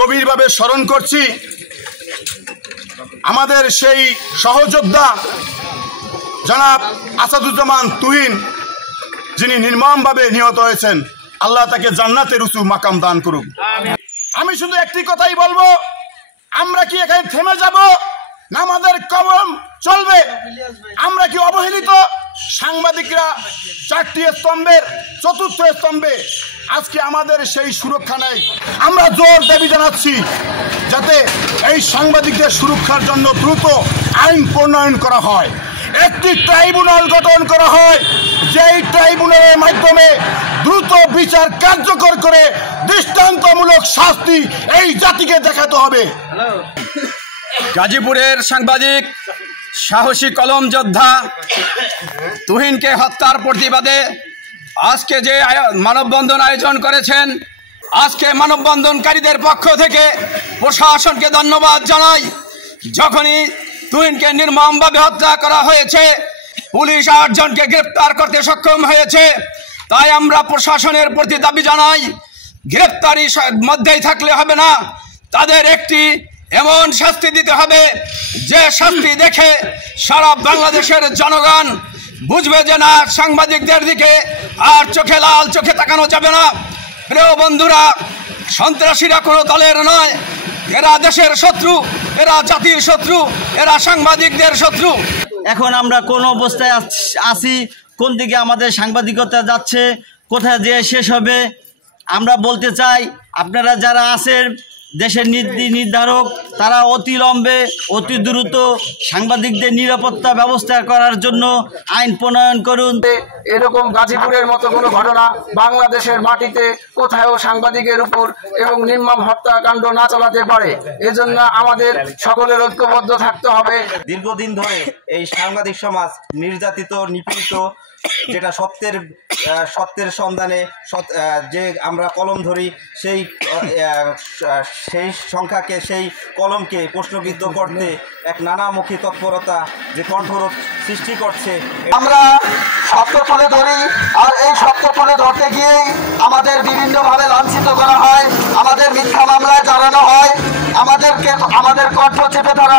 গভীরভাবে স্মরণ করছি আমাদের সেই সহযোদ্ধা জনাব আসাদুজ্জামান তুহিন, যিনি নির্মমভাবে নিহত হয়েছেন। আল্লাহ তাকে জান্নাতের উঁচু মাকাম দান করুক। আমি শুধু একটি কথাই বলবো, আমরা কি এখানে থেমে যাব না আমাদের কলম চলবে? আমরা কি অবহেলিত? সাংবাদিকরা 4টি স্তম্ভের 4র্থ স্তম্ভে আজকে আমাদের সেই সুরক্ষা নেই। আমরা জোর দাবি জানাচ্ছি যাতে এই সাংবাদিকদের সুরক্ষার জন্য দ্রুত আইন প্রণয়ন করা হয়, একটি ট্রাইব্যুনাল গঠন করা হয়, যেই ট্রাইব্যুনালের মাধ্যমে দ্রুত বিচার কার্যকর করে দৃষ্টান্তমূলক শাস্তি এই জাতিকে দেখাতে হবে। গাজীপুরের সাংবাদিক সাহসী কলম যোদ্ধা তুহিনকে হত্যার প্রতিবাদে আজকে যে মানববন্ধন আয়োজন করেছেন, আজকে মানববন্ধনকারীদের পক্ষ থেকে প্রশাসনকে ধন্যবাদ জানাই। যখনই তুহিনকে নির্মমভাবে হত্যা করা হয়েছে, পুলিশ 8 জনকে গ্রেপ্তার করতে সক্ষম হয়েছে, তাই আমরা প্রশাসনের প্রতি দাবি জানাই, গ্রেপ্তারি মধ্যেই থাকলে হবে না, তাদের একটি এমন শাস্তি দিতে হবে যে শাস্তি দেখে সারা বাংলাদেশের জনগণ বুঝবে যে না, সাংবাদিকদের দিকে আর চোখে লাল চোখে তাকানো যাবে না। প্রিয় বন্ধুরা, সন্ত্রাসীরা কোনো দলের নয়, এরা দেশের শত্রু, এরা জাতির শত্রু, এরা সাংবাদিকদের শত্রু। এখন আমরা কোন অবস্থায় আছি, কোন দিকে আমাদের সাংবাদিকতা যাচ্ছে, কোথায় যেয়ে শেষ হবে, আমরা বলতে চাই আপনারা যারা আছেন দেশের নীতি নির্ধারক, তারা অতিলম্বে অতি দ্রুত সাংবাদিকদের নিরাপত্তা ব্যবস্থা করার জন্য আইন প্রণয়ন করুন। এরকম গাজীপুরের মতো কোনো ঘটনা বাংলাদেশের মাটিতে কোথাও সাংবাদিকের উপর এবং নির্মম হত্যাকাণ্ড না চালাতে পারে, এজন্য আমাদের সকলের ঐক্যবদ্ধ থাকতে হবে। দীর্ঘদিন ধরে এই সাংবাদিক সমাজ নির্যাতিত, নিপীড়িত, যেটা সত্যের সন্ধানে যে আমরা কলম ধরি, সেই সংখ্যাকে, সেই কলমকে প্রশ্নবিদ্ধ করতে এক নানামুখী তৎপরতা যে কণ্ঠরোধ সৃষ্টি করছে। আমরা সত্য তুলে ধরি, আর এই সত্য তুলে ধরতে গিয়েই আমাদের বিভিন্নভাবে লাঞ্ছিত করা হয়, আমাদের মিথ্যা মামলায় জড়ানো হয়, আমাদের কণ্ঠ চেপে ধরা